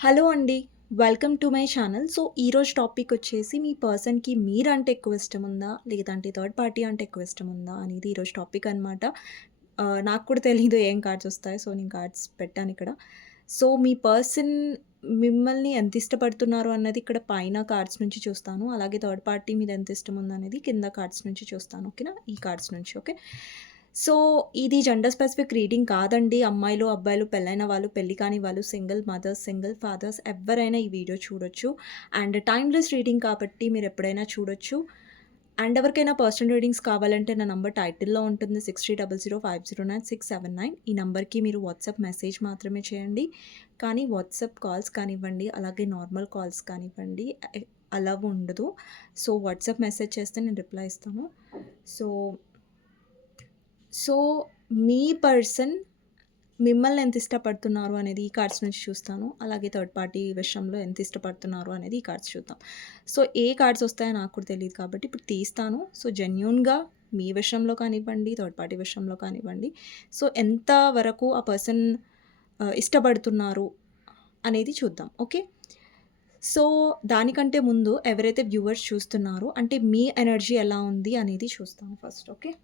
Hello అండి. Welcome to my channel. So, ఈరోజు topic వచ్చేసి మీ పర్సన్‌కి మీరంటే ఎక్కువ ఇష్టముందా? లేదంటే థర్డ్ పార్టీ అంటే ఎక్కువ ఇష్టముందా? అనేది ఈరోజు టాపిక్ అనమాట. నాకు కూడా తెలీదు ఏం కార్డ్స్ వస్తాయో. సో, నేను కార్డ్స్ పెట్టానిక్కడ. సో, మీ పర్సన్ మిమ్మల్ని ఎంత ఇష్టపడుతున్నారు అన్నది ఇక్కడ పైన కార్డ్స్ నుంచి చూస్తాను. అలాగే థర్డ్ పార్టీ మీద ఎంత ఇష్టముందనేది కింద కార్డ్స్ నుంచి చూస్తాను. ఓకేనా? ఈ కార్డ్స్ నుంచి. ఓకే. సో, ఇది జెండర్ స్పెసిఫిక్ రీడింగ్ కాదండి. అమ్మాయిలు, అబ్బాయిలు, పెళ్ళైన వాళ్ళు, పెళ్లి కాని వాళ్ళు, సింగిల్ మదర్స్, సింగిల్ ఫాదర్స్ ఎవ్వరైనా ఈ వీడియో చూడొచ్చు. అండ్ టైమ్‌లెస్ రీడింగ్ కాబట్టి మీరెప్పుడైనా చూడొచ్చు. అండ్ ఎవరికైనా పర్సనల్ రీడింగ్స్ కావాలంటే నా నంబర్ టైటిల్‌లో ఉంటుంది. 6300509679. ఈ నంబర్‌కి మీరు వాట్సాప్ మెసేజ్ మాత్రమే చేయండి. కానీ వాట్సాప్ కాల్స్ కానివ్వండి, అలాగే నార్మల్ కాల్స్ కానివ్వండి అలౌ ఉండదు. సో, వాట్సాప్ మెసేజ్ చేస్తే నేను రిప్లై ఇస్తాను. సో సో, మీ పర్సన్ మిమ్మల్ని ఎంత ఇష్టపడుతున్నారు అనేది ఈ కార్డ్స్ నుంచి చూస్తాను. అలాగే థర్డ్ పార్టీ విషయంలో ఎంత ఇష్టపడుతున్నారు అనేది ఈ కార్డ్స్ చూద్దాం. సో, ఏ కార్డ్స్ వస్తాయో నాకు కూడా తెలీదు కాబట్టి ఇప్పుడు తీస్తాను. సో, జెన్యూన్‌గా మీ విషయంలో కానివ్వండి, థర్డ్ పార్టీ విషయంలో కానివ్వండి. సో, ఎంత వరకు ఆ పర్సన్ ఇష్టపడుతున్నారు అనేది చూద్దాం. ఓకే. సో, దానికంటే ముందు ఎవరైతే వ్యూవర్స్ చూస్తున్నారో అంటే మీ ఎనర్జీ ఎలా ఉంది అనేది చూస్తాను ఫస్ట్. ఓకే.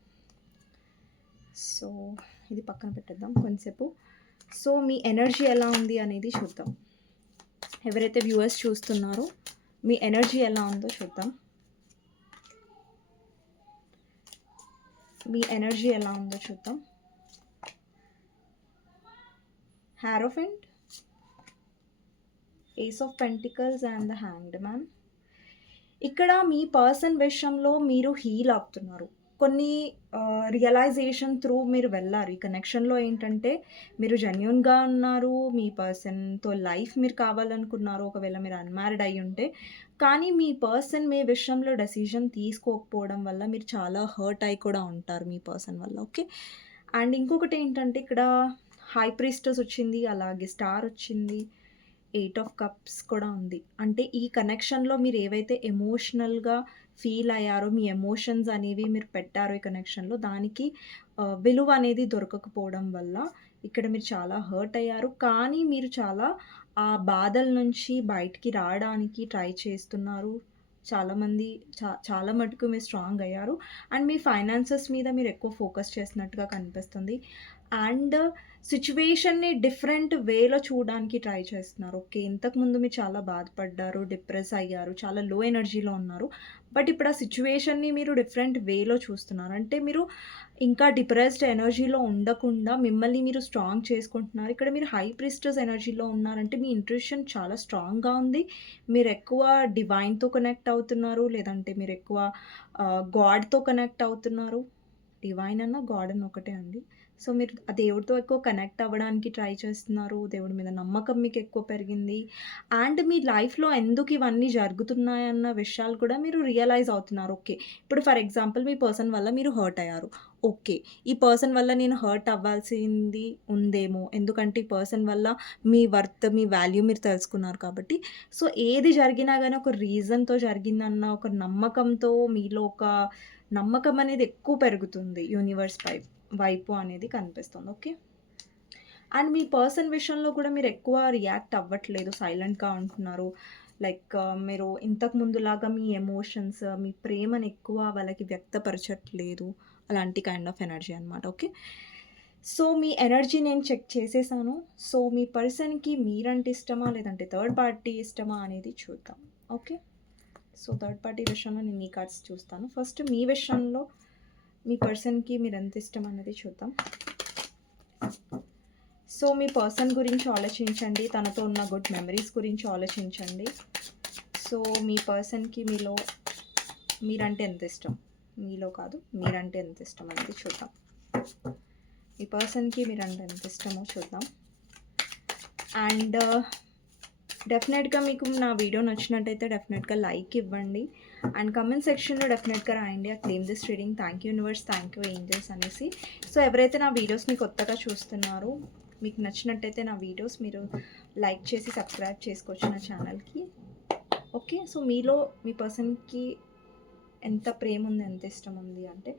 సో, ఇది పక్కన పెట్టేద్దాం కొంసేపు. సో, మీ ఎనర్జీ ఎలా ఉంది అనేది చూద్దాం. ఎవరైతే వ్యూవర్స్ చూస్తున్నారో మీ ఎనర్జీ ఎలా ఉందో చూద్దాం. మీ ఎనర్జీ ఎలా ఉందో చూద్దాం. Hierophant, ace of pentacles and the hanged man. ఇక్కడ మీ పర్సన్ విషయంలో మీరు హీల్ అవుతున్నారు. కొన్ని రియలైజేషన్ త్రూ మీరు వెళ్లారు. ఈ కనెక్షన్‌లో ఏంటంటే మీరు జెన్యూన్‌గా ఉన్నారు. మీ పర్సన్‌తో లైఫ్ మీరు కావాలనుకున్నారు. ఒకవేళ మీరు అన్‌మ్యారిడ్ అయ్యుంటే. కానీ మీ పర్సన్ మీ విషయంలో డెసిషన్ తీసుకోకపోవడం వల్ల మీరు చాలా హర్ట్ అయ్యి కూడా ఉంటారు మీ పర్సన్ వల్ల. ఓకే. అండ్ ఇంకొకటేంటంటే ఇక్కడ హై ప్రీస్టెస్ వచ్చింది. అలాగే స్టార్ వచ్చింది. ఎయిట్ ఆఫ్ కప్స్ కూడా ఉంది. అంటే ఈ కనెక్షన్‌లో మీరు ఏవైతే ఎమోషనల్‌గా ఫీల్ అయ్యారో, మీ ఎమోషన్స్ అనేవి మీరు పెట్టారో ఈ కనెక్షన్‌లో దానికి విలువ అనేది దొరకకపోవడం వల్ల ఇక్కడ మీరు చాలా హర్ట్ అయ్యారు. కానీ మీరు చాలా ఆ బాధల నుంచి బయటికి రావడానికి ట్రై చేస్తున్నారు. చాలామంది చాలా మటుకు మీరు స్ట్రాంగ్ అయ్యారు. అండ్ మీ ఫైనాన్సెస్ మీద మీరు ఎక్కువ ఫోకస్ చేసినట్టుగా కనిపిస్తుంది. అండ్ సిట్యుయేషన్‌ని డిఫరెంట్ వేలో చూడడానికి ట్రై చేస్తున్నారు. ఓకే. ఇంతకుముందు మీరు చాలా బాధపడ్డారు, డిప్రెస్ అయ్యారు, చాలా లో ఎనర్జీలో ఉన్నారు. బట్ ఇప్పుడు ఆ సిట్యుయేషన్‌ని మీరు డిఫరెంట్ వేలో చూస్తున్నారు. అంటే మీరు ఇంకా డిప్రెస్డ్ ఎనర్జీలో ఉండకుండా మిమ్మల్ని మీరు స్ట్రాంగ్ చేసుకుంటున్నారు. ఇక్కడ మీరు హై ప్రీస్టెస్ ఎనర్జీలో ఉన్నారంటే మీ ఇంట్యూషన్ చాలా స్ట్రాంగ్‌గా ఉంది. మీరెక్కువ డివైన్‌తో కనెక్ట్ అవుతున్నారు. లేదంటే మీరెక్కువ గాడ్‌తో కనెక్ట్ అవుతున్నారు. డివైన్ అన్నా, గాడ్ అన్నా ఒకటే అండి. సో, మీరు ఆ దేవుడితో ఎక్కువ కనెక్ట్ అవ్వడానికి ట్రై చేస్తున్నారు. దేవుడి మీద నమ్మకం మీకెక్కువ పెరిగింది. అండ్ మీ లైఫ్‌లో ఎందుకు ఇవన్నీ జరుగుతున్నాయన్న విషయాలు కూడా మీరు రియలైజ్ అవుతున్నారు. ఓకే. ఇప్పుడు ఫర్ ఎగ్జాంపుల్ మీ పర్సన్ వల్ల మీరు హర్ట్ అయ్యారు. ఓకే. ఈ పర్సన్ వల్ల నేను హర్ట్ అవ్వాల్సింది ఉందేమో! ఎందుకంటే ఈ పర్సన్ వల్ల మీ వర్త్, మీ వాల్యూ మీరు తెలుసుకున్నారు కాబట్టి. సో, ఏది జరిగినా గాని ఒక రీజన్‌తో జరిగిందన్న ఒక నమ్మకంతో మీలో ఒక నమ్మకం అనేది ఎక్కువ పెరుగుతుంది యూనివర్స్ వైపు అనేది కనిపిస్తుంది. ఓకే. అండ్ మీ పర్సన్ విషయంలో కూడా మీరు ఎక్కువ రియాక్ట్ అవ్వట్లేదు. సైలెంట్‌గా ఉంటున్నారు. లైక్ మీరు ఇంతకు ముందులాగా మీ ఎమోషన్స్, మీ ప్రేమను ఎక్కువ వాళ్ళకి వ్యక్తపరచట్లేదు. అలాంటి కైండ్ ఆఫ్ ఎనర్జీ అనమాట. ఓకే. సో, మీ ఎనర్జీ నేను చెక్ చేసేసాను. సో, మీ పర్సన్‌కి మీరంటే ఇష్టమా? లేదంటే థర్డ్ పార్టీ ఇష్టమా? అనేది చూద్దాం. ఓకే. సో, థర్డ్ పార్టీ విషయంలో నేను ఈ కార్డ్స్ చూస్తాను. ఫస్ట్ మీ విషయంలో మీ పర్సన్‌కి మీరెంత ఇష్టం అన్నది చూద్దాం. సో, మీ పర్సన్ గురించి ఆలోచించండి. తనతో ఉన్న గుడ్ మెమరీస్ గురించి ఆలోచించండి. సో, మీ పర్సన్‌కి మీరంటే ఎంత ఇష్టం? మీలో కాదు, మీరంటే ఎంత ఇష్టం అనేది చూద్దాం. మీ పర్సన్‌కి మీరంటే ఎంత ఇష్టమో చూద్దాం. అండ్ డెఫినెట్‌గా మీకు నా వీడియో నచ్చినట్టయితే డెఫినెట్‌గా లైక్ ఇవ్వండి. అండ్ కామెంట్ సెక్షన్‌లో డెఫినెట్‌గా రాయండి. Claim this reading. Thank you universe, thank you angels అనేసి. సో, ఎవరైతే నా వీడియోస్‌ని కొత్తగా చూస్తున్నారో మీకు నచ్చినట్టయితే నా వీడియోస్ మీరు లైక్ చేసి సబ్స్క్రైబ్ చేసుకోవచ్చు నా ఛానల్‌కి. ఓకే. సో, మీలో మీ పర్సన్‌కి ఎంత ప్రేమ ఉంది, ఎంత ఇష్టం ఉంది అంటే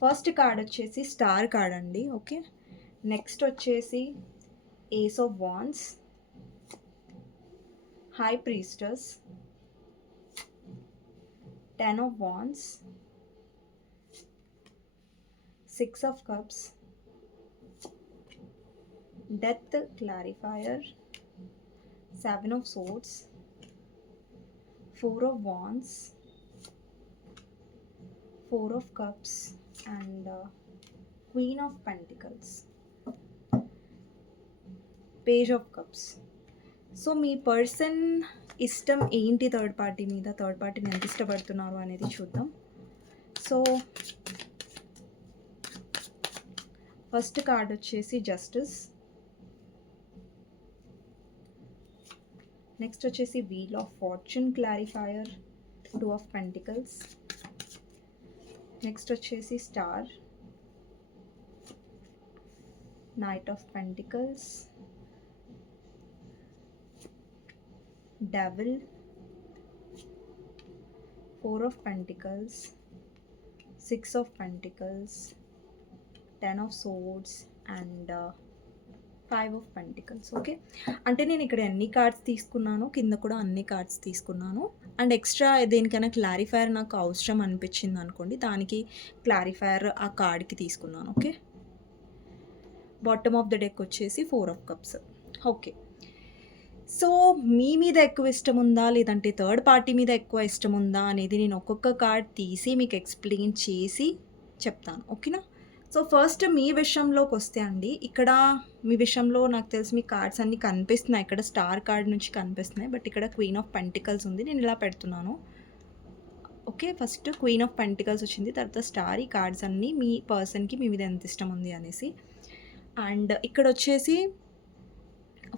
ఫస్ట్ కార్డ్ వచ్చేసి స్టార్ కార్డ్ అండి. ఓకే. నెక్స్ట్ వచ్చేసి ace of wands, High Priestess, 10 of Wands, 6 of Cups, Death Clarifier, 7 of Swords, 4 of Wands, 4 of Cups, and Queen of Pentacles, Page of Cups. So me person ఇష్టం ఏంటి third party మీద, third పార్టీని ఎంత ఇష్టపడుతున్నారు అనేది చూద్దాం. So first card వచ్చేసి justice, next వచ్చేసి wheel of fortune clarifier, 2 of pentacles, next వచ్చేసి star, knight of pentacles, Devil, 4 of Pentacles, 6 of Pentacles, 10 of Swords, and 5 of Pentacles. Okay, అంటే నేను ఇక్కడ ఎన్ని కార్డ్స్ తీసుకున్నాను, కింద కూడా అన్ని కార్డ్స్ తీసుకున్నాను. అండ్ ఎక్స్ట్రా దేనికైనా క్లారిఫైయర్ నాకు అవసరం అనిపించింది అనుకోండి, దానికి క్లారిఫైయర్ ఆ కార్డ్కి తీసుకున్నాను. Okay, bottom of the deck వచ్చేసి 4 of Cups. ఓకే, సో మీ మీద ఎక్కువ ఇష్టం ఉందా లేదంటే థర్డ్ పార్టీ మీద ఎక్కువ ఇష్టం ఉందా అనేది నేను ఒక్కొక్క కార్డ్ తీసి మీకు ఎక్స్ప్లెయిన్ చేసి చెప్తాను. ఓకేనా? సో ఫస్ట్ మీ విషయంలోకి వస్తే అండి, ఇక్కడ మీ విషయంలో నాకు తెలిసి మీ కార్డ్స్ అన్నీ కనిపిస్తున్నాయి. ఇక్కడ స్టార్ కార్డ్ నుంచి కనిపిస్తున్నాయి, బట్ ఇక్కడ క్వీన్ ఆఫ్ పెంటికల్స్ ఉంది. నేను ఇలా పెడుతున్నాను. Okay, first queen of pentacles వచ్చింది, తర్వాత స్టార్. ఈ కార్డ్స్ అన్నీ మీ పర్సన్కి మీ మీద ఎంత ఇష్టం ఉంది అనేసి. అండ్ ఇక్కడ వచ్చేసి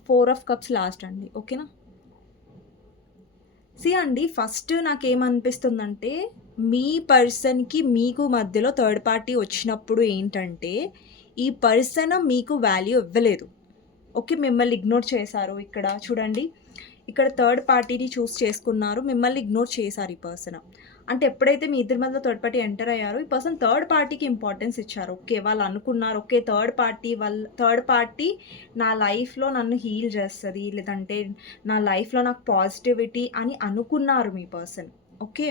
4 of Cups లాస్ట్ అండి. ఓకేనా? సి అండి, ఫస్ట్ నాకేమనిపిస్తుందంటే మీ పర్సన్కి మీకు మధ్యలో థర్డ్ పార్టీ వచ్చినప్పుడు ఏంటంటే ఈ పర్సన్ మీకు వాల్యూ ఇవ్వలేదు. ఓకే, మిమ్మల్ని ఇగ్నోర్ చేశారు. ఇక్కడ చూడండి, ఇక్కడ థర్డ్ పార్టీని చూస్ చేసుకున్నారు, మిమ్మల్ని ఇగ్నోర్ చేశారు ఈ పర్సన్. అంటే ఎప్పుడైతే మీ ఇద్దరి మధ్యలో థర్డ్ పార్టీ ఎంటర్ అయ్యారో ఈ పర్సన్ థర్డ్ పార్టీకి ఇంపార్టెన్స్ ఇచ్చారు. ఓకే, వాళ్ళు అనుకున్నారు, ఓకే థర్డ్ పార్టీ నా లైఫ్లో నన్ను హీల్ చేస్తుంది, లేదంటే నా లైఫ్లో నాకు పాజిటివిటీ అని అనుకున్నారు మీ పర్సన్. ఓకే,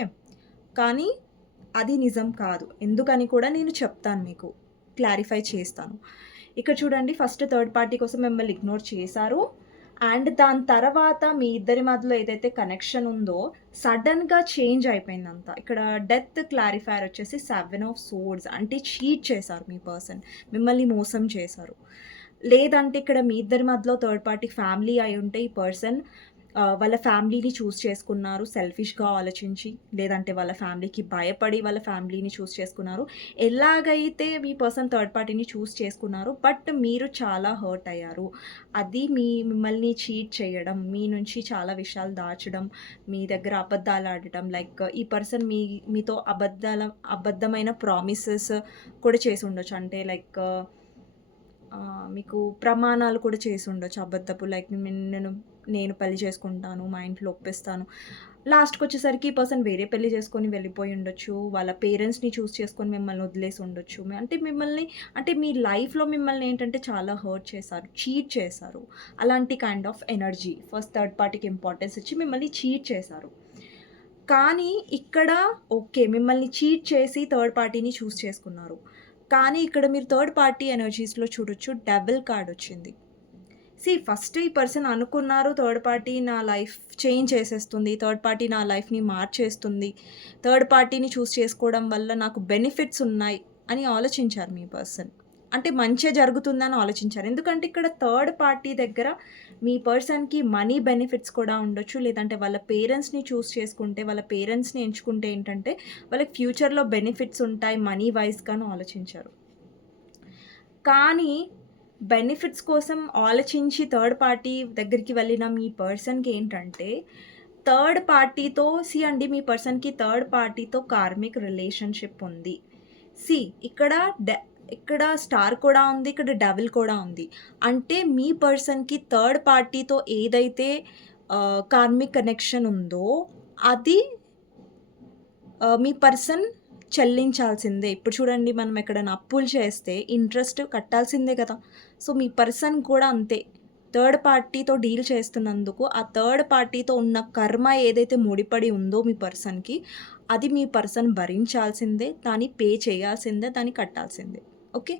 కానీ అది నిజం కాదు. ఎందుకని కూడా నేను చెప్తాను, మీకు క్లారిఫై చేస్తాను. ఇక్కడ చూడండి, ఫస్ట్ థర్డ్ పార్టీ కోసం మిమ్మల్ని ఇగ్నోర్ చేశారు. అండ్ దాని తర్వాత మీ ఇద్దరి మధ్యలో ఏదైతే కనెక్షన్ ఉందో సడన్గా చేంజ్ అయిపోయిందంతా. ఇక్కడ డెత్ క్లారిఫైర్ వచ్చేసి 7 of Swords, అంటే చీట్ చేశారు మీ పర్సన్, మిమ్మల్ని మోసం చేశారు. లేదంటే ఇక్కడ మీ ఇద్దరి మధ్యలో థర్డ్ పార్టీ ఫ్యామిలీ అయి ఉంటే ఈ పర్సన్ వాళ్ళ ఫ్యామిలీని చూస్ చేసుకున్నారు సెల్ఫిష్గా ఆలోచించి, లేదంటే వాళ్ళ ఫ్యామిలీకి భయపడి వాళ్ళ ఫ్యామిలీని చూస్ చేసుకున్నారు. ఎలాగైతే మీ పర్సన్ థర్డ్ పార్టీని చూస్ చేసుకున్నారు, బట్ మీరు చాలా హర్ట్ అయ్యారు. అది మిమ్మల్ని చీట్ చేయడం, మీ నుంచి చాలా విషయాలు దాచడం, మీ దగ్గర అబద్ధాలు ఆడటం, లైక్ ఈ పర్సన్ మీతో అబద్ధమైన ప్రామిసెస్ కూడా చేసి ఉండొచ్చు. అంటే లైక్ మీకు ప్రమాణాలు కూడా చేసి ఉండొచ్చు అబద్ధపు, లైక్ నేను పెళ్లి చేసుకుంటాను, మా ఇంట్లో ఒప్పిస్తాను. లాస్ట్కి వచ్చేసరికి ఈ పర్సన్ వేరే పెళ్లి చేసుకొని వెళ్ళిపోయి ఉండొచ్చు, వాళ్ళ పేరెంట్స్ని చూస్ చేసుకొని మిమ్మల్ని వదిలేసి ఉండొచ్చు. అంటే మీ లైఫ్లో మిమ్మల్ని ఏంటంటే చాలా హర్ట్ చేశారు, చీట్ చేశారు. అలాంటి kind of energy first third పార్టీకి ఇంపార్టెన్స్ ఇచ్చి మిమ్మల్ని చీట్ చేశారు. కానీ ఇక్కడ ఓకే, మిమ్మల్ని చీట్ చేసి థర్డ్ పార్టీని చూస్ చేసుకున్నారు. కానీ ఇక్కడ మీరు థర్డ్ పార్టీ ఎనర్జీస్లో చూడొచ్చు, డబుల్ కార్డ్ వచ్చింది. ఫస్ట్ ఈ పర్సన్ అనుకున్నారు థర్డ్ పార్టీ నా లైఫ్ చేంజ్ చేసేస్తుంది, థర్డ్ పార్టీ నా లైఫ్ని మార్చేస్తుంది, థర్డ్ పార్టీని చూస్ చేసుకోవడం వల్ల నాకు బెనిఫిట్స్ ఉన్నాయి అని ఆలోచించారు మీ పర్సన్. అంటే మంచి జరుగుతుందని ఆలోచించారు. ఎందుకంటే ఇక్కడ థర్డ్ పార్టీ దగ్గర మీ పర్సన్కి మనీ బెనిఫిట్స్ కూడా ఉండొచ్చు, లేదంటే వాళ్ళ పేరెంట్స్ని చూస్ చేసుకుంటే, వాళ్ళ పేరెంట్స్ని ఎంచుకుంటే ఏంటంటే వాళ్ళకి ఫ్యూచర్లో బెనిఫిట్స్ ఉంటాయి మనీ వైజ్గాను ఆలోచించారు. కానీ బెనిఫిట్స్ కోసం ఆలోచించి థర్డ్ పార్టీ దగ్గరికి వెళ్ళిన మీ పర్సన్కి ఏంటంటే థర్డ్ పార్టీతో అండి, మీ పర్సన్కి థర్డ్ పార్టీతో కార్మిక్ రిలేషన్షిప్ ఉంది. ఇక్కడ స్టార్ కూడా ఉంది, ఇక్కడ డబుల్ కూడా ఉంది. అంటే మీ పర్సన్కి థర్డ్ పార్టీతో ఏదైతే కార్మిక్ కనెక్షన్ ఉందో అది మీ పర్సన్ చెల్లించాల్సిందే. ఇప్పుడు చూడండి, మనం ఎక్కడైనా అప్పులు చేస్తే ఇంట్రెస్ట్ కట్టాల్సిందే కదా. సో మీ పర్సన్ కూడా అంతే, థర్డ్ పార్టీతో డీల్ చేస్తున్నందుకు ఆ థర్డ్ పార్టీతో ఉన్న కర్మ ఏదైతే ముడిపడి ఉందో మీ పర్సన్‌కి, అది మీ పర్సన్ భరించాల్సిందే, దాన్ని పే చేయాల్సిందే, దాన్ని కట్టాల్సిందే. ఓకే.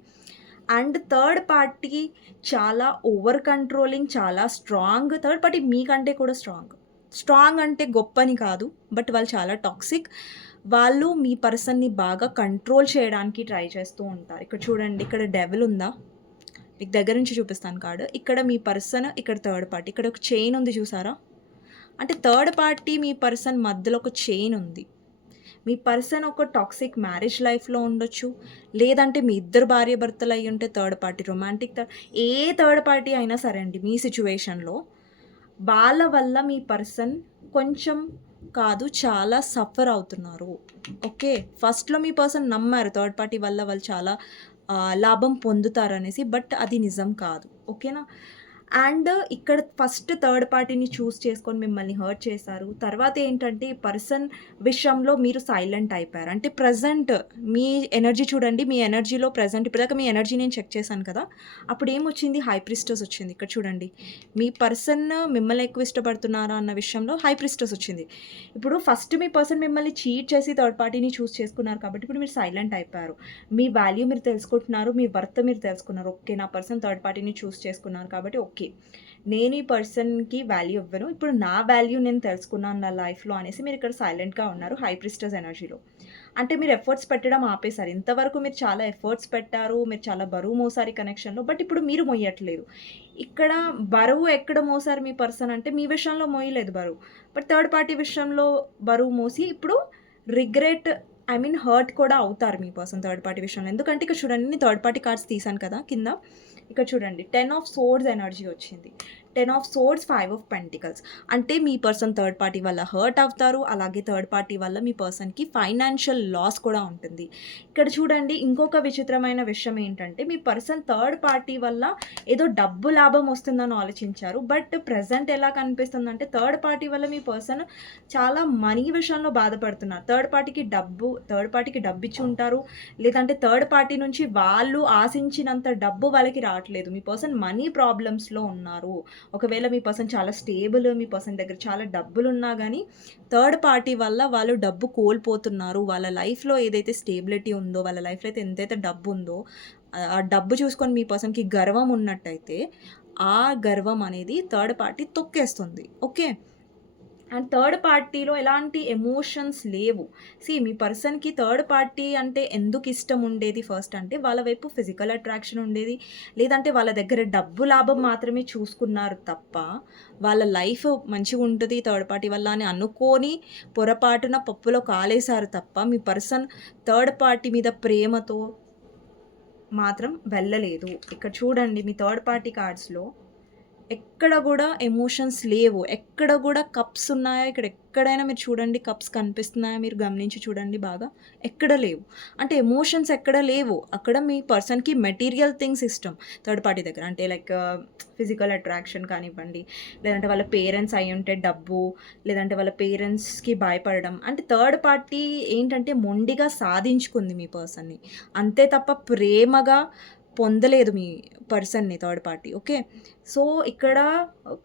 అండ్ థర్డ్ పార్టీ చాలా ఓవర్ కంట్రోలింగ్, చాలా స్ట్రాంగ్. థర్డ్ పార్టీ మీకంటే కూడా స్ట్రాంగ్. స్ట్రాంగ్ అంటే గొప్పని కాదు. బట్ వాళ్ళు చాలా టాక్సిక్. వాళ్ళు మీ పర్సన్‌ని బాగా కంట్రోల్ చేయడానికి ట్రై చేస్తూ ఉంటారు. ఇక్కడ చూడండి, ఇక్కడ డెవిల్ ఉందా? మీకు దగ్గర నుంచి చూపిస్తాను కార్డ్. ఇక్కడ మీ పర్సన్, ఇక్కడ థర్డ్ పార్టీ. ఇక్కడ ఒక చైన్ ఉంది చూసారా? అంటే థర్డ్ పార్టీ మీ పర్సన్ మధ్యలో ఒక చైన్ ఉంది. మీ పర్సన్ ఒక టాక్సిక్ మ్యారేజ్ లైఫ్‌లో ఉండొచ్చు. లేదంటే మీ ఇద్దరు భార్యాభర్తలు అయ్యుంటే థర్డ్ పార్టీ రొమాంటిక్ ఏ థర్డ్ పార్టీ అయినా సరే అండి మీ సిట్యుయేషన్‌లో వాళ్ళ వల్ల మీ పర్సన్ కొంచెం కాదు చాలా సఫర్ అవుతున్నారు. ఓకే. ఫస్ట్‌లో మీ పర్సన్ నమ్మారు థర్డ్ పార్టీ వల్ల వాళ్ళు చాలా లాభం పొందుతారనేసి. బట్ అది నిజం కాదు. ఓకేనా? అండ్ ఇక్కడ ఫస్ట్ థర్డ్ పార్టీని చూస్ చేసుకొని మిమ్మల్ని హర్ట్ చేశారు. తర్వాత ఏంటంటే ఈ పర్సన్ విషయంలో మీరు సైలెంట్ అయిపోయారు. అంటే ప్రెజెంట్ మీ ఎనర్జీ చూడండి. మీ ఎనర్జీలో ప్రెజెంట్ ఇప్పటిదాకా మీ ఎనర్జీ నేను చెక్ చేశాను కదా! అప్పుడు ఏమొచ్చింది? హై ప్రీస్టెస్ వచ్చింది. ఇక్కడ చూడండి. మీ పర్సన్ మిమ్మల్ని ఎక్కువ ఇష్టపడుతున్నారా అన్న విషయంలో హై ప్రీస్టెస్ వచ్చింది. ఇప్పుడు ఫస్ట్ మీ పర్సన్ మిమ్మల్ని చీట్ చేసి థర్డ్ పార్టీని చూస్ చేసుకున్నారు కాబట్టి ఇప్పుడు మీరు సైలెంట్ అయిపోయారు. మీ వాల్యూ మీరు తెలుసుకుంటున్నారు. మీ వర్త్ మీరు తెలుసుకున్నారు. ఓకే. నా పర్సన్ థర్డ్ పార్టీని చూస్ చేసుకున్నారు కాబట్టి ఓకే. నేను ఈ పర్సన్‌కి వాల్యూ ఇవ్వను. ఇప్పుడు నా వాల్యూ నేను తెలుసుకున్నాను నా లైఫ్‌లో అనేసి మీరు ఇక్కడ సైలెంట్‌గా ఉన్నారు హై ప్రీస్టెస్ ఎనర్జీలో. అంటే మీరు ఎఫర్ట్స్ పెట్టడం ఆపేసారు. ఇంతవరకు మీరు చాలా ఎఫర్ట్స్ పెట్టారు. మీరు చాలా బరువు మోసారు ఈ కనెక్షన్‌లో. బట్ ఇప్పుడు మీరు మొయ్యట్లేదు. ఇక్కడ బరువు ఎక్కడ మోసారు మీ పర్సన్ అంటే మీ విషయంలో మోయలేదు బరువు. బట్ థర్డ్ పార్టీ విషయంలో బరువు మోసి ఇప్పుడు రిగ్రెట్ హర్ట్ కూడా అవుతారు మీ పర్సన్ థర్డ్ పార్టీ విషయంలో. ఎందుకంటే ఇక్కడ చూడండి, నేను థర్డ్ పార్టీ కార్డ్స్ తీసాను కదా కింద. ఇక్కడ చూడండి 10 ఆఫ్ సోర్డ్స్ ఎనర్జీ వచ్చింది. 10 ఆఫ్ సోర్డ్స్, 5 ఆఫ్ పెంటికల్స్. అంటే మీ పర్సన్ థర్డ్ పార్టీ వల్ల హర్ట్ అవుతారు. అలాగే థర్డ్ పార్టీ వల్ల మీ పర్సన్‌కి ఫైనాన్షియల్ లాస్ కూడా ఉంటుంది. ఇక్కడ చూడండి, ఇంకొక విచిత్రమైన విషయం ఏంటంటే మీ పర్సన్ థర్డ్ పార్టీ వల్ల ఏదో డబ్బు లాభం వస్తుందని ఆలోచించారు. బట్ ప్రెజెంట్ ఎలా కనిపిస్తుందంటే థర్డ్ పార్టీ వల్ల మీ పర్సన్ చాలా మనీ విషయంలో బాధపడుతున్నారు. థర్డ్ పార్టీకి డబ్బు ఇచ్చి ఉంటారు. లేదంటే థర్డ్ పార్టీ నుంచి వాళ్ళు ఆశించినంత డబ్బు వాళ్ళకి రావట్లేదు. మీ పర్సన్ మనీ ప్రాబ్లమ్స్‌లో ఉన్నారు. ఒకవేళ మీ పర్సన్ చాలా స్టేబుల్, మీ పర్సన్ దగ్గర చాలా డబ్బులున్నా గానీ థర్డ్ పార్టీ వల్ల వాళ్ళు డబ్బు కోల్పోతున్నారు. వాళ్ళ లైఫ్‌లో ఏదైతే స్టేబిలిటీ ఉందో, వాళ్ళ లైఫ్‌లో అయితే ఎంతైతే డబ్బుందో, ఆ డబ్బు చూసుకొని మీ పర్సన్‌కి గర్వం ఉన్నట్టయితే, ఆ గర్వం అనేది థర్డ్ పార్టీ తొక్కేస్తుంది. ఓకే. అండ్ థర్డ్ పార్టీలో ఎలాంటి ఎమోషన్స్ లేవు. మీ పర్సన్‌కి థర్డ్ పార్టీ అంటే ఎందుకు ఇష్టం ఉండేది ఫస్ట్ అంటే, వాళ్ళ వైపు ఫిజికల్ అట్రాక్షన్ ఉండేది. లేదంటే వాళ్ళ దగ్గర డబ్బు లాభం మాత్రమే చూసుకున్నారు తప్ప, వాళ్ళ లైఫ్ మంచిగుంటది థర్డ్ పార్టీ వల్ల అని అనుకోని పొరపాటున పప్పులో కాలేశారు తప్ప, మీ పర్సన్ థర్డ్ పార్టీ మీద ప్రేమతో మాత్రం వెళ్ళలేదు. ఇక్కడ చూడండి, మీ థర్డ్ పార్టీ కార్డ్స్‌లో ఎక్కడ గూడా ఎమోషన్స్ లేవు. ఎక్కడ గూడా కప్స్ ఉన్నాయా? ఇక్కడ ఎక్కడైనా మీరు చూడండి, కప్స్ కనిపిస్తున్నాయా? మీరు గమనించి చూడండి బాగా. ఎక్కడ లేవు. అంటే ఎమోషన్స్ ఎక్కడ లేవు. అక్కడ మీ పర్సన్‌కి మెటీరియల్ థింగ్స్ ఇష్టం థర్డ్ పార్టీ దగ్గర. అంటే లైక్ ఫిజికల్ అట్రాక్షన్ కానివ్వండి, లేదంటే వాళ్ళ పేరెంట్స్ అయ్యుంటే డబ్బు, లేదంటే వాళ్ళ పేరెంట్స్‌కి భయపడడం. అంటే థర్డ్ పార్టీ ఏంటంటే మొండిగా సాధించుకుంది మీ పర్సన్‌ని. అంతే తప్ప ప్రేమగా పొందలేదు మీ పర్సన్‌ని థర్డ్ పార్టీ. ఓకే. సో, ఇక్కడ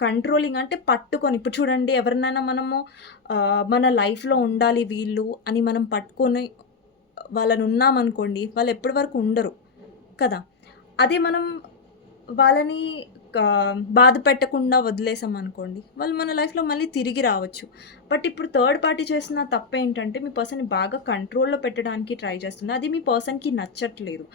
కంట్రోలింగ్ అంటే పట్టుకొని ఇప్పుడు చూడండి, ఎవరినైనా మనము మన లైఫ్‌లో ఉండాలి వీళ్ళు అని మనం పట్టుకొని వాళ్ళనున్నామనుకోండి, వాళ్ళు ఎప్పటి వరకు ఉండరు కదా! అదే మనం వాళ్ళని బాధ పెట్టకుండా వదిలేసామనుకోండి, వాళ్ళు మన లైఫ్‌లో మళ్ళీ తిరిగి రావచ్చు. బట్ ఇప్పుడు థర్డ్ పార్టీ చేస్తున్న తప్పేంటంటే, మీ పర్సన్‌ని బాగా కంట్రోల్‌లో పెట్టడానికి ట్రై చేస్తుంది. అది మీ పర్సన్‌కి నచ్చట్లేదు.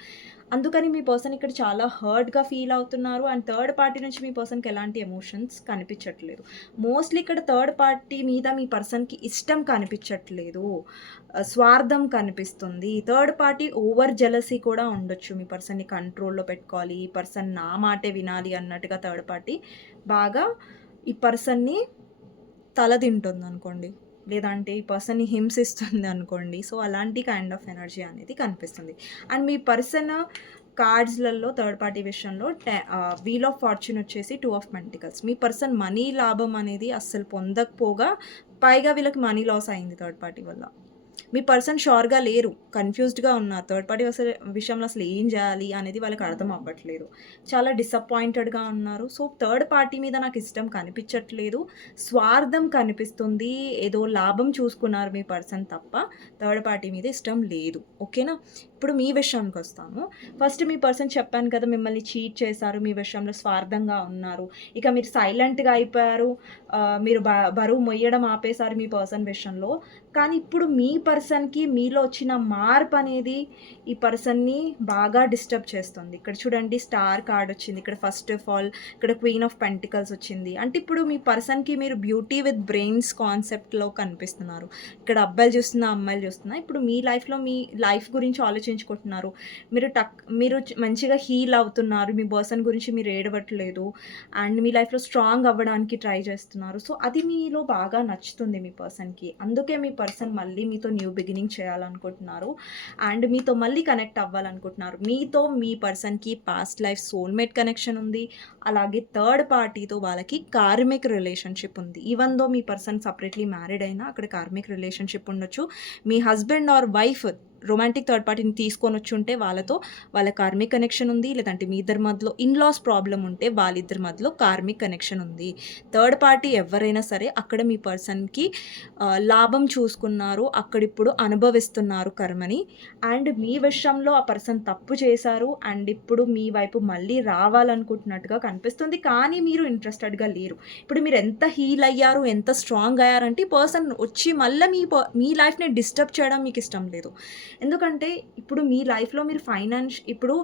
అందుకని మీ పర్సన్ ఇక్కడ చాలా హర్ట్‌గా ఫీల్ అవుతున్నారు. అండ్ థర్డ్ పార్టీ నుంచి మీ పర్సన్‌కి ఎలాంటి ఎమోషన్స్ కనిపించట్లేదు. మోస్ట్‌లీ ఇక్కడ థర్డ్ పార్టీ మీద మీ పర్సన్‌కి ఇష్టం కనిపించట్లేదు. స్వార్థం కనిపిస్తుంది. థర్డ్ పార్టీ ఓవర్ జెలసీ కూడా ఉండొచ్చు. మీ పర్సన్‌ని కంట్రోల్‌లో పెట్టుకోవాలి, ఈ పర్సన్ నా మాటే వినాలి అన్నట్టుగా థర్డ్ పార్టీ బాగా ఈ పర్సన్‌ని తలదింటుందనుకోండి. లేదంటే ఈ పర్సన్‌ని హింసిస్తుంది అనుకోండి. సో, అలాంటి కైండ్ ఆఫ్ ఎనర్జీ అనేది కనిపిస్తుంది. అండ్ మీ పర్సన్ కార్డ్స్‌లలో థర్డ్ పార్టీ విషయంలో వీల్ ఆఫ్ ఫార్చ్యూన్ వచ్చేసి 2 ఆఫ్ పెంటికల్స్. మీ పర్సన్ మనీ లాభం అనేది అస్సలు పొందకపోగా, పైగా వీళ్ళకి మనీ లాస్ అయింది థర్డ్ పార్టీ వల్ల. మీ పర్సన్ షూర్‌గా లేరు. కన్‌ఫ్యూజ్డ్‌గా ఉన్నారు. థర్డ్ పార్టీ విషయంలో అసలు ఏం జేయాలి అనేది వాళ్ళకి అర్థం అవ్వట్లేదు. చాలా డిసప్పాయింటెడ్‌గా ఉన్నారు. సో, థర్డ్ పార్టీ మీద నాకు ఇష్టం కనిపించట్లేదు. స్వార్థం కనిపిస్తుంది. ఏదో లాభం చూసుకున్నారు మీ పర్సన్ తప్ప థర్డ్ పార్టీ మీద ఇష్టం లేదు. ఓకేనా? ఇప్పుడు మీ విషయానికొస్తాము. ఫస్ట్ మీ పర్సన్ చెప్పాను కదా! మిమ్మల్ని చీట్ చేశారు. మీ విషయంలో స్వార్థంగా ఉన్నారు. ఇక మీరు సైలెంట్‌గా అయిపోయారు. మీరు బరువు మొయ్యడం ఆపేశారు మీ పర్సన్ విషయంలో. కానీ ఇప్పుడు మీ పర్సన్‌కి మీలో వచ్చిన మార్పనేది ఈ పర్సన్‌ని బాగా డిస్టర్బ్ చేస్తుంది. ఇక్కడ చూడండి స్టార్ కార్డ్ వచ్చింది. ఇక్కడ ఫస్ట్ ఆఫ్ ఆల్ ఇక్కడ క్వీన్ ఆఫ్ పెంటికల్స్ వచ్చింది. అంటే ఇప్పుడు మీ పర్సన్‌కి మీరు బ్యూటీ విత్ బ్రెయిన్స్ కాన్సెప్ట్‌లో కనిపిస్తున్నారు. ఇక్కడ అబ్బాయిలు చూస్తున్నా, అమ్మాయిలు చూస్తున్నా. ఇప్పుడు మీ లైఫ్‌లో మీ లైఫ్ గురించి ఆలోచించుకుంటున్నారు. మీరు మంచిగా హీల్ అవుతున్నారు. మీ పర్సన్ గురించి మీరు ఏడవట్లేదు. అండ్ మీ లైఫ్‌లో స్ట్రాంగ్ అవ్వడానికి ట్రై చేస్తున్నారు. సో, అది మీలో బాగా నచ్చుతుంది మీ పర్సన్‌కి. అందుకే మీ పర్సన్ మళ్ళీ మీతో న్యూ బిగినింగ్ చేయాలనుకుంటున్నారు. అండ్ మీతో మళ్ళీ కనెక్ట్ అవ్వాలనుకుంటున్నారు. మీతో మీ పర్సన్‌కి పాస్ట్ లైఫ్ సోల్‌మేట్ కనెక్షన్ ఉంది. అలాగే థర్డ్ పార్టీతో వాళ్ళకి కార్మిక్ రిలేషన్‌షిప్ ఉంది. ఈవెన్ దో మీ పర్సన్ సెపరేట్‌లీ మ్యారీడ్ అయినా అక్కడ కార్మిక్ రిలేషన్‌షిప్ ఉండొచ్చు. మీ husband or wife romantic third పార్టీని తీసుకొనొచ్చుంటే వాళ్ళతో వాళ్ళ కార్మిక్ కనెక్షన్ ఉంది. లేదంటే మీ ఇద్దరి మధ్యలో ఇన్‌లాస్ ప్రాబ్లమ్ ఉంటే వాళ్ళిద్దరి మధ్యలో కార్మిక్ కనెక్షన్ ఉంది. థర్డ్ పార్టీ ఎవరైనా సరే అక్కడ మీ పర్సన్‌కి లాభం చూసుకున్నారు. అక్కడిప్పుడు అనుభవిస్తున్నారు కర్మని. అండ్ మీ విషయంలో ఆ పర్సన్ తప్పు చేశారు. అండ్ ఇప్పుడు మీ వైపు మళ్ళీ రావాలనుకుంటున్నట్టుగా కనిపిస్తుంది. కానీ మీరు ఇంట్రెస్టెడ్‌గా లేరు. ఇప్పుడు మీరు ఎంత హీల్ అయ్యారు, ఎంత స్ట్రాంగ్ అయ్యారంటే ఈ పర్సన్ వచ్చి మళ్ళా మీ లైఫ్‌ని డిస్టర్బ్ చేయడం మీకు ఇష్టం లేదు. ఎందుకంటే ఇప్పుడు మీ లైఫ్‌లో మీరు ఇప్పుడు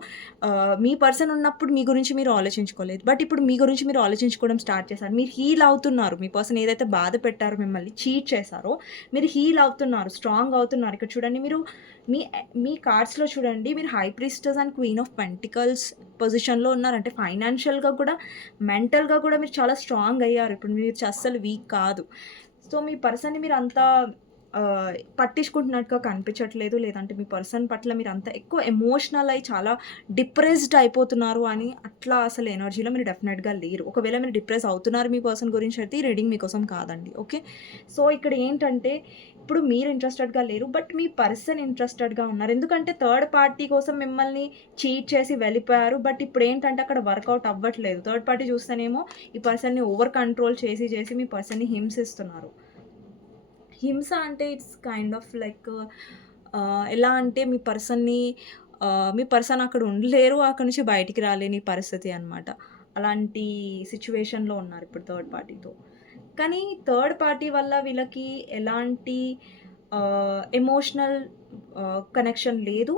మీ పర్సన్ ఉన్నప్పుడు మీ గురించి మీరు ఆలోచించుకోలేదు. బట్ ఇప్పుడు మీ గురించి మీరు ఆలోచించుకోవడం స్టార్ట్ చేశారు. మీరు హీల్ అవుతున్నారు. మీ పర్సన్ ఏదైతే బాధ పెట్టారో మిమ్మల్ని చీట్ చేశారో మీరు హీల్ అవుతున్నారు. స్ట్రాంగ్ అవుతున్నారు. ఇక్కడ చూడండి మీరు మీ మీ కార్డ్స్‌లో చూడండి మీరు high priestess and queen of pentacles పొజిషన్‌లో ఉన్నారు. అంటే ఫైనాన్షియల్‌గా కూడా, మెంటల్‌గా కూడా మీరు చాలా స్ట్రాంగ్ అయ్యారు. ఇప్పుడు మీరు అస్సలు వీక్ కాదు. సో, మీ పర్సన్‌ని మీరు అంత పట్టించుకుంటున్నట్టుగా కనిపించట్లేదు. లేదంటే మీ పర్సన్ పట్ల మీరు అంత ఎక్కువ ఎమోషనల్ అయ్యి చాలా డిప్రెస్డ్ అయిపోతున్నారు అని అట్లా అసలు ఎనర్జీలో మీరు డెఫినెట్‌గా లేరు. ఒకవేళ మీరు డిప్రెస్ అవుతున్నారు మీ పర్సన్ గురించి అయితే ఈ రీడింగ్ మీకోసం కాదండి. ఓకే. సో, ఇక్కడ ఏంటంటే ఇప్పుడు మీరు ఇంట్రెస్టెడ్‌గా లేరు. బట్ మీ పర్సన్ ఇంట్రెస్టెడ్‌గా ఉన్నారు. ఎందుకంటే థర్డ్ పార్టీ కోసం మిమ్మల్ని చీట్ చేసి వెళ్ళిపోయారు. బట్ ఇప్పుడేంటంటే అక్కడ వర్కౌట్ అవ్వట్లేదు. థర్డ్ పార్టీ చూస్తేనేమో ఈ పర్సన్‌ని ఓవర్ కంట్రోల్ చేసి మీ పర్సన్‌ని హింసిస్తున్నారు. హింస అంటే ఇట్స్ కైండ్ ఆఫ్ లైక్ ఎలా అంటే మీ పర్సన్ అక్కడ ఉండలేరు. అక్కడి నుంచి బయటికి రాలేని పరిస్థితి అనమాట. అలాంటి సిట్యుయేషన్‌లో ఉన్నారు ఇప్పుడు థర్డ్ పార్టీతో. కానీ థర్డ్ పార్టీ వల్ల వీళ్ళకి ఎలాంటి ఎమోషనల్ కనెక్షన్ లేదు.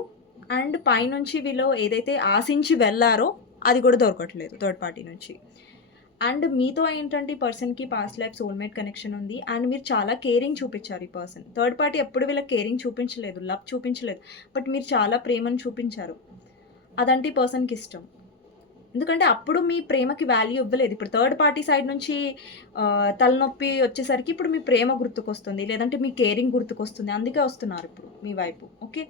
అండ్ పైనుంచి వీళ్ళు ఏదైతే ఆశించి వెళ్లారో అది కూడా దొరకట్లేదు థర్డ్ పార్టీ నుంచి. అండ్ మీతో ఏంటంటే ఈ పర్సన్‌కి పాస్ట్ లైఫ్ సోల్‌మేట్ కనెక్షన్ ఉంది. అండ్ మీరు చాలా కేరింగ్ చూపిచ్చారు ఈ పర్సన్. థర్డ్ పార్టీ ఎప్పుడు వీళ్ళకి కేరింగ్ చూపించలేదు. లవ్ చూపించలేదు. బట్ మీరు చాలా ప్రేమను చూపించారు. అదంటే ఈ పర్సన్‌కి ఇష్టం. ఎందుకంటే అప్పుడు మీ ప్రేమకి వాల్యూ ఇవ్వలేదు. ఇప్పుడు థర్డ్ పార్టీ సైడ్ నుంచి తలనొప్పి వచ్చేసరికి ఇప్పుడు మీ ప్రేమ గుర్తుకొస్తుంది. లేదంటే మీ కేరింగ్ గుర్తుకొస్తుంది. అందుకే వస్తున్నారు ఇప్పుడు మీ వైపు. ఓకే.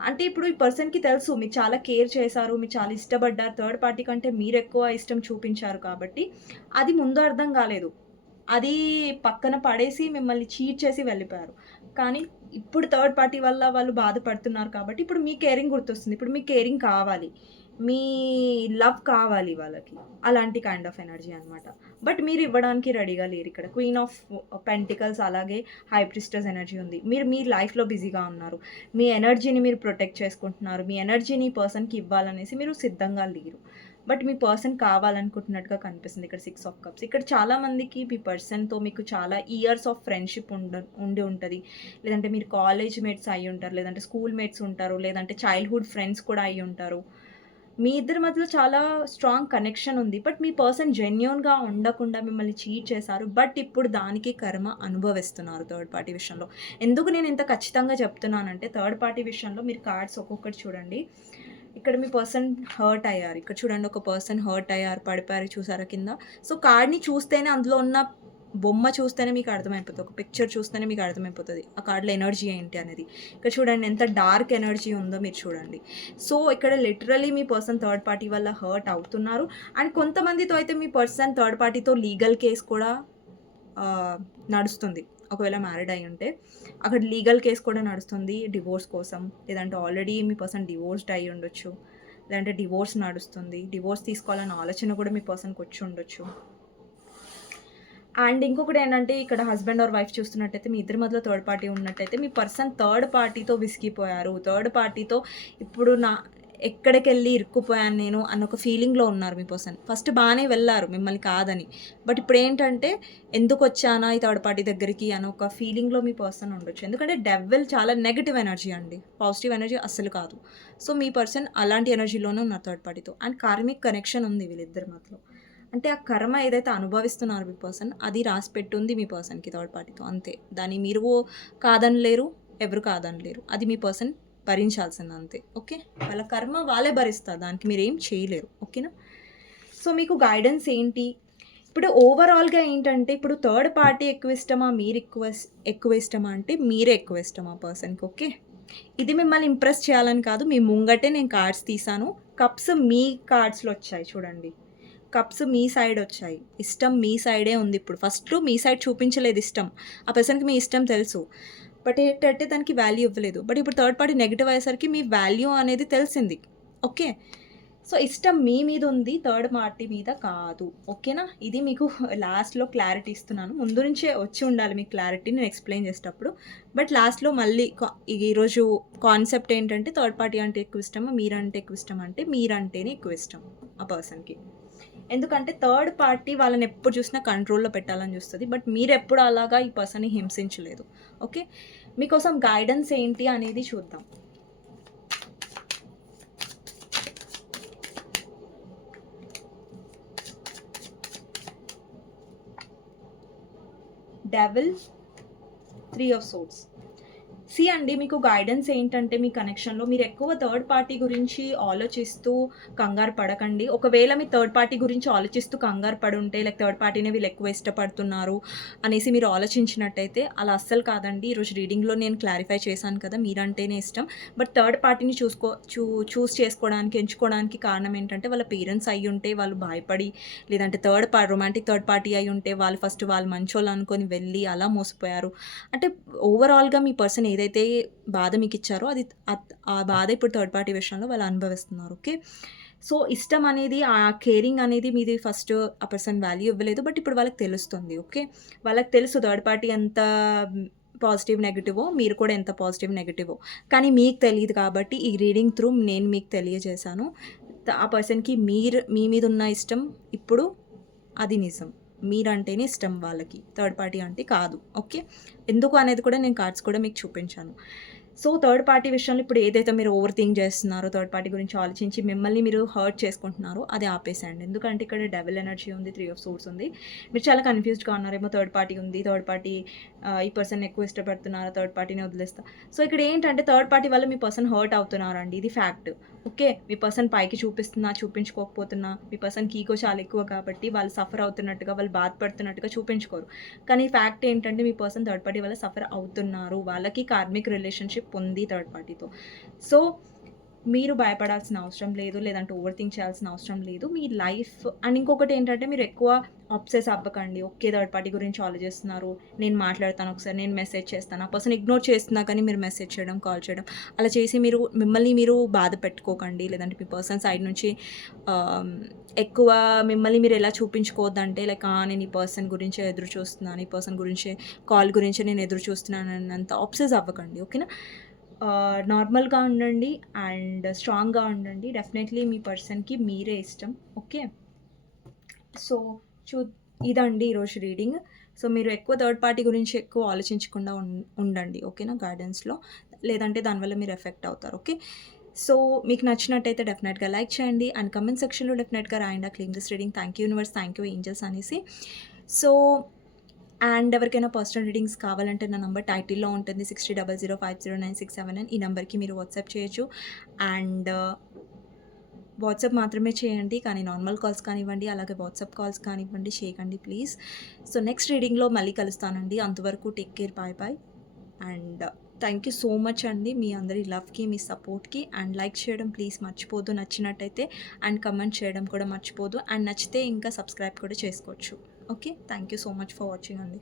అంటే ఇప్పుడు ఈ పర్సన్‌కి తెలుసు మీరు చాలా కేర్ చేశారు. మీరు చాలా ఇష్టపడ్డారు. థర్డ్ పార్టీ కంటే మీరెక్కువ ఇష్టం చూపించారు కాబట్టి, అది ముందు అర్థం కాలేదు. అది పక్కన పడేసి మిమ్మల్ని చీట్ చేసి వెళ్ళిపోయారు. కానీ ఇప్పుడు థర్డ్ పార్టీ వల్ల వాళ్ళు బాధపడుతున్నారు కాబట్టి, ఇప్పుడు మీ కేరింగ్ గుర్తొస్తుంది. ఇప్పుడు మీ కేరింగ్ కావాలి. మీ లవ్ కావాలి వాళ్ళకి. అలాంటి కైండ్ ఆఫ్ ఎనర్జీ అనమాట. బట్ మీరు ఇవ్వడానికి రెడీగా లేరిక్కడ. క్వీన్ ఆఫ్ పెంటికల్స్ అలాగే హై ప్రీస్టెస్ ఎనర్జీ ఉంది. మీరు మీ లైఫ్‌లో బిజీగా ఉన్నారు. మీ ఎనర్జీని మీరు ప్రొటెక్ట్ చేసుకుంటున్నారు. మీ ఎనర్జీని ఈ పర్సన్‌కి ఇవ్వాలనేసి మీరు సిద్ధంగా లేరు. బట్ మీ పర్సన్ కావాలనుకుంటున్నట్టుగా కనిపిస్తుంది ఇక్కడ 6 ఆఫ్ కప్స్. ఇక్కడ చాలా మందికి మీ పర్సన్‌తో మీకు చాలా ఇయర్స్ ఆఫ్ ఫ్రెండ్‌షిప్ ఉండి ఉంటది. లేదంటే మీరు కాలేజ్ మేట్స్ అయ్యుంటారు. లేదంటే స్కూల్ మేట్స్ ఉంటారు. లేదంటే చైల్డ్‌హుడ్ ఫ్రెండ్స్ కూడా అయ్యుంటారు. మీ ఇద్దరి మధ్యలో చాలా స్ట్రాంగ్ కనెక్షన్ ఉంది. బట్ మీ పర్సన్ జెన్యూన్‌గా ఉండకుండా మిమ్మల్ని చీట్ చేశారు. బట్ ఇప్పుడు దానికి కర్మ అనుభవిస్తున్నారు థర్డ్ పార్టీ విషయంలో. ఎందుకు నేను ఇంత ఖచ్చితంగా చెప్తున్నానంటే థర్డ్ పార్టీ విషయంలో మీరు కార్డ్స్ ఒక్కొక్కటి చూడండి. ఇక్కడ మీ పర్సన్ హర్ట్ అయ్యారు. ఇక్కడ చూడండి ఒక పర్సన్ హర్ట్ అయ్యారు, పడిపోయారు చూసారా కింద. సో, కార్డ్‌ని చూస్తేనే అందులో ఉన్న బొమ్మ చూస్తేనే మీకు అర్థమైపోతది. ఒక పిక్చర్ చూస్తేనే మీకు అర్థమైపోతది. ఆ కార్డ్‌లో ఎనర్జీ ఏంటి అనేది. ఇక్కడ చూడండి ఎంత డార్క్ ఎనర్జీ ఉందో మీరు చూడండి. సో, ఇక్కడ లిటరల్లీ మీ పర్సన్ థర్డ్ పార్టీ వల్ల హర్ట్ అవుతున్నారు. అండ్ కొంతమందితో అయితే మీ పర్సన్ థర్డ్ పార్టీతో లీగల్ కేస్ కూడా నడుస్తుంది. ఒకవేళ మ్యారీడ్ అయి ఉంటే అక్కడ లీగల్ కేస్ కూడా నడుస్తుంది డివోర్స్ కోసం, లేదంటే ఆల్రెడీ మీ పర్సన్ డివోర్స్డ్ అయి ఉండొచ్చు, లేదంటే డివోర్స్ నడుస్తుంది, డివోర్స్ తీసుకోవాలన్న ఆలోచన కూడా మీ పర్సన్కి వచ్చి ఉండొచ్చు. అండ్ ఇంకొకటి ఏంటంటే ఇక్కడ హస్బెండ్ ఆర్ వైఫ్ చూస్తున్నట్టయితే మీ ఇద్దరి మధ్యలో థర్డ్ పార్టీ ఉన్నట్టయితే మీ పర్సన్ థర్డ్ పార్టీతో విసిగిపోయారు, థర్డ్ పార్టీతో ఇప్పుడు ఎక్కడికెళ్ళి ఇరుక్కుపోయాను నేను అన్న ఒక ఫీలింగ్లో ఉన్నారు మీ పర్సన్. ఫస్ట్ బాగానే వెళ్ళారు మిమ్మల్ని కాదని, బట్ ఇప్పుడు ఏంటంటే ఎందుకు వచ్చానా ఈ థర్డ్ పార్టీ దగ్గరికి అని ఒక ఫీలింగ్లో మీ పర్సన్ ఉండొచ్చు. ఎందుకంటే డెవిల్ చాలా నెగిటివ్ ఎనర్జీ అండి, పాజిటివ్ ఎనర్జీ అస్సలు కాదు. సో మీ పర్సన్ అలాంటి ఎనర్జీలోనే ఉన్నారు థర్డ్ పార్టీతో. అండ్ కార్మిక్ కనెక్షన్ ఉంది వీళ్ళిద్దరి మధ్యలో. అంటే ఆ కర్మ ఏదైతే అనుభవిస్తున్నారు మీ పర్సన్, అది రాసి పెట్టుంది మీ పర్సన్కి థర్డ్ పార్టీతో, అంతే. దాన్ని మీరు కాదనలేరు, ఎవరు కాదనలేరు, అది మీ పర్సన్ భరించాల్సింది అంతే. ఓకే, వాళ్ళ కర్మ వాళ్ళే భరిస్తారు, దానికి మీరు ఏం చేయలేరు. ఓకేనా? సో మీకు గైడెన్స్ ఏంటి ఇప్పుడు ఓవరాల్గా ఏంటంటే, ఇప్పుడు థర్డ్ పార్టీ ఎక్కువ ఇష్టమా, మీరు ఎక్కువ ఇష్టమా అంటే మీరే ఎక్కువ ఇష్టమా పర్సన్కి. ఓకే, ఇది మిమ్మల్ని ఇంప్రెస్ చేయాలని కాదు, మీ ముంగటే నేను కార్డ్స్ తీసాను. కప్స్ మీ కార్డ్స్లో వచ్చాయి చూడండి, కప్స్ మీ సైడ్ వచ్చాయి, ఇష్టం మీ సైడే ఉంది. ఇప్పుడు ఫస్ట్ మీ సైడ్ చూపించలేదు ఇష్టం, ఆ పర్సన్కి మీ ఇష్టం తెలుసు, బట్ ఏంటంటే దానికి వాల్యూ ఇవ్వలేదు. బట్ ఇప్పుడు థర్డ్ పార్టీ నెగిటివ్ అయ్యేసరికి మీ వాల్యూ అనేది తెలిసింది. ఓకే, సో ఇష్టం మీ మీద ఉంది, థర్డ్ పార్టీ మీద కాదు. ఓకేనా? ఇది మీకు లాస్ట్లో క్లారిటీ ఇస్తున్నాను, ముందు నుంచే వచ్చి ఉండాలి మీకు క్లారిటీ నేను ఎక్స్ప్లెయిన్ చేసేటప్పుడు. బట్ లాస్ట్లో మళ్ళీ ఈరోజు కాన్సెప్ట్ ఏంటంటే థర్డ్ పార్టీ అంటే ఎక్కువ ఇష్టమా, మీరంటే ఎక్కువ ఇష్టం అంటే మీరంటేనే ఎక్కువ ఇష్టం ఆ పర్సన్కి. ఎందుకంటే థర్డ్ పార్టీ వాళ్ళని ఎప్పుడు చూసినా కంట్రోల్లో పెట్టాలని చూస్తుంది, బట్ మీరు ఎప్పుడు అలాగా ఈ పర్సన్ని హింసించలేదు. ఓకే, మీకోసం గైడెన్స్ ఏంటి అనేది చూద్దాం. Devil, 3 of Swords. సి అండి, మీకు గైడెన్స్ ఏంటంటే మీ కనెక్షన్లో మీరు ఎక్కువ థర్డ్ పార్టీ గురించి ఆలోచిస్తూ కంగారు పడకండి. ఒకవేళ మీ థర్డ్ పార్టీ గురించి ఆలోచిస్తూ కంగారు పడి ఉంటే, లైక్ థర్డ్ పార్టీనే వీళ్ళు ఎక్కువ ఇష్టపడుతున్నారు అనేసి మీరు ఆలోచించినట్టయితే, అలా అస్సలు కాదండి. ఈరోజు రీడింగ్లో నేను క్లారిఫై చేశాను కదా, మీరంటేనే ఇష్టం, బట్ థర్డ్ పార్టీని చూస్ చేసుకోవడానికి ఎంచుకోవడానికి కారణం ఏంటంటే వాళ్ళ పేరెంట్స్ అయ్యి ఉంటే వాళ్ళు భయపడి, లేదంటే రొమాంటిక్ థర్డ్ పార్టీ అయి ఉంటే వాళ్ళు ఫస్ట్ వాళ్ళు మంచోళ్ళు అనుకొని వెళ్ళి అలా మోసపోయారు. అంటే ఓవరాల్గా మీ పర్సన్ ఏదైతే బాధ మీకు ఇచ్చారో అది ఆ బాధ ఇప్పుడు థర్డ్ పార్టీ విషయంలో వాళ్ళు అనుభవిస్తున్నారు. ఓకే, సో ఇష్టం అనేది, ఆ కేరింగ్ అనేది మీది ఫస్ట్ ఆ పర్సన్ వాల్యూ ఇవ్వలేదు, బట్ ఇప్పుడు వాళ్ళకి తెలుస్తుంది. ఓకే, వాళ్ళకి తెలుసు థర్డ్ పార్టీ ఎంత పాజిటివ్ నెగిటివో, మీరు కూడా ఎంత పాజిటివ్ నెగిటివో, కానీ మీకు తెలియదు. కాబట్టి ఈ రీడింగ్ త్రూ నేను మీకు తెలియజేశాను, ఆ పర్సన్కి మీ మీద ఉన్న ఇష్టం ఇప్పుడు అది నిజం, మీరంటేనే ఇష్టం వాళ్ళకి, థర్డ్ పార్టీ అంటే కాదు. ఓకే, ఎందుకు అనేది కూడా నేను కార్డ్స్ కూడా మీకు చూపించాను. సో థర్డ్ పార్టీ విషయంలో ఇప్పుడు ఏదైతే మీరు ఓవర్ థింక్ చేస్తున్నారో, థర్డ్ పార్టీ గురించి ఆలోచించి మిమ్మల్ని మీరు హర్ట్ చేసుకుంటున్నారో అది ఆపేసేయండి. ఎందుకంటే ఇక్కడ డబుల్ ఎనర్జీ ఉంది, 3 of Swords ఉంది. మీరు చాలా కన్ఫ్యూజ్డ్గా ఉన్నారేమో, థర్డ్ పార్టీ ఉంది, థర్డ్ పార్టీ ఈ పర్సన్ ఎక్కువ ఇష్టపడుతున్నారా, థర్డ్ పార్టీని వదిలేస్తా. సో ఇక్కడ ఏంటంటే థర్డ్ పార్టీ వల్ల మీ పర్సన్ హర్ట్ అవుతున్నారండి, ఇది ఫ్యాక్ట్. ఓకే, మీ పర్సన్ పైకి చూపించుకోకపోతున్నా, మీ పర్సన్కి ఈగో చాలా ఎక్కువ కాబట్టి వాళ్ళు సఫర్ అవుతున్నట్టుగా, వాళ్ళు బాధపడుతున్నట్టుగా చూపించుకోరు. కానీ ఫ్యాక్ట్ ఏంటంటే మీ పర్సన్ థర్డ్ పార్టీ వల్ల సఫర్ అవుతున్నారు, వాళ్ళకి కార్మిక్ రిలేషన్షిప్ ఉంది థర్డ్ పార్టీతో. సో మీరు భయపడాల్సిన అవసరం లేదు, లేదంటే ఓవర్ థింక్ చేయాల్సిన అవసరం లేదు. మీ లైఫ్ అండ్ ఇంకొకటి ఏంటంటే మీరు ఎక్కువ అబ్సెస్ అవ్వకండి. ఓకే, థర్డ్ పార్టీ గురించి ఆలోచిస్తున్నారు, నేను మాట్లాడతాను ఒకసారి, నేను మెసేజ్ చేస్తాను, ఆ పర్సన్ ఇగ్నోర్ చేస్తున్నా కానీ మీరు మెసేజ్ చేయడం, కాల్ చేయడం అలా చేసి మిమ్మల్ని మీరు బాధ పెట్టుకోకండి. లేదంటే మీ పర్సన్ సైడ్ నుంచి ఎక్కువ మిమ్మల్ని మీరు ఎలా చూపించుకోవద్దంటే, లైక్ నేను ఈ పర్సన్ గురించే ఎదురు చూస్తున్నాను, ఈ పర్సన్ గురించే కాల్ గురించే నేను ఎదురు చూస్తున్నాను అన్నంత అబ్సెస్ అవ్వకండి. ఓకేనా? నార్మల్గా ఉండండి అండ్ స్ట్రాంగ్గా ఉండండి. డెఫినెట్లీ మీ పర్సన్కి మీరే ఇష్టం. ఓకే, సో ఇదండి ఈరోజు రీడింగ్. సో మీరు ఎక్కువ థర్డ్ పార్టీ గురించి ఎక్కువ ఆలోచించకుండా ఉండండి. ఓకేనా? గైడెన్స్లో, లేదంటే దానివల్ల మీరు ఎఫెక్ట్ అవుతారు. ఓకే, సో మీకు నచ్చినట్టయితే డెఫినెట్గా లైక్ చేయండి అండ్ కమెంట్ సెక్షన్లో డెఫినెట్గా రాయండి claim this reading, thank you universe, thank you angels అనేసి. సో అండ్ ఎవరికైనా పర్సనల్ రీడింగ్స్ కావాలంటే నా నెంబర్ టైటిల్లో ఉంటుంది, 6000509679. ఈ నెంబర్కి మీరు వాట్సాప్ చేయొచ్చు. అండ్ వాట్సాప్ మాత్రమే చేయండి, కానీ నార్మల్ కాల్స్ కానివ్వండి, అలాగే వాట్సాప్ కాల్స్ కానివ్వండి చేయకండి ప్లీజ్. సో నెక్స్ట్ రీడింగ్లో మళ్ళీ కలుస్తానండి, అంతవరకు take care, bye bye. And thank you so much అండి మీ అందరి లవ్కి, మీ సపోర్ట్కి. అండ్ లైక్ చేయడం ప్లీజ్ మర్చిపోదు నచ్చినట్టయితే, అండ్ కమెంట్ చేయడం కూడా మర్చిపోదు. అండ్ నచ్చితే ఇంకా సబ్స్క్రైబ్ కూడా చేసుకోవచ్చు. Okay, thank you so much for watching అండి.